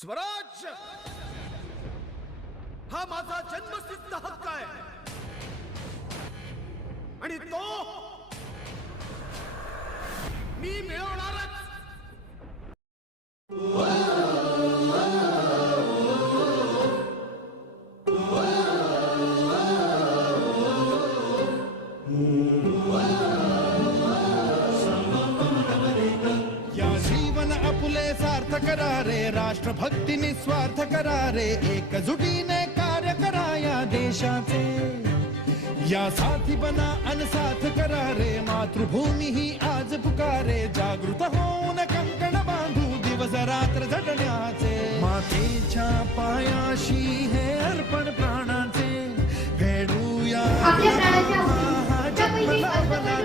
स्वराज्य हा माझा जन्मसिद्ध हक्क आहे आणि तो मी मिळवणारच. या जीवन आपुले सार्थ करा रे, राष्ट्रभक्ती निस्वार्थ करा रे, एकजुटीने कार्य करा या देशाचे. या साथी बना अनसाथ करा रे, मातृभूमी ही आज पुकारे. जागृत होऊन कंकण बांधू दिवस रात्र झटण्याचे. मातेच्या पायाशी हे अर्पण प्राणाचे, फेडूया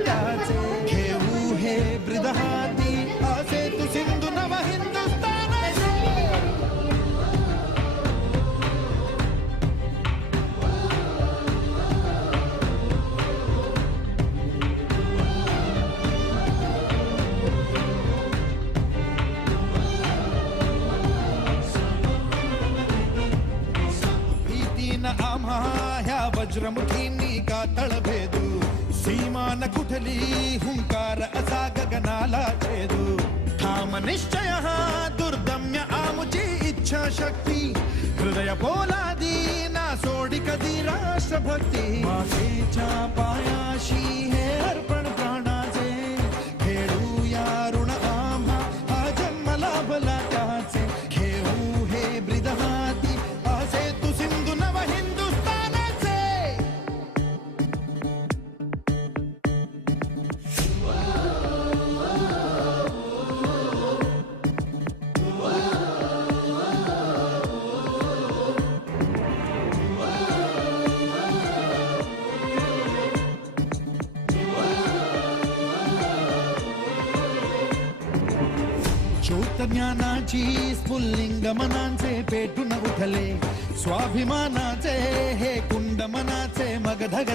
त्याचे. घेऊ हे ब्रिद हाती असे तू सिंधू नव हिंदुस्थानाचे. भीतीन आम्हा ह्या वज्रमुठींनी का तळभेदू. सीमा न कुठली हुंकार असा गगनाला छेदू. ठाम निश्चय हा दुर्दम्य आमुची इच्छा शक्ती. हृदय पोलादी ना सोडी कधी राष्ट्रभक्ती. मातेच्या पायाशी हे अर्पण प्राणाचे, फेडूया ऋण आम्हा हा जन्म लाभला त्याचे. घेऊ हे ब्रिद हाती असे तू सिंधू नव हिंदुस्थानाचे. ज्योत ज्ञानाची स्फुल्लिंग मनांचे पेटून उठले. स्वाभिमानाचे हे कुंड मनाचे मगधग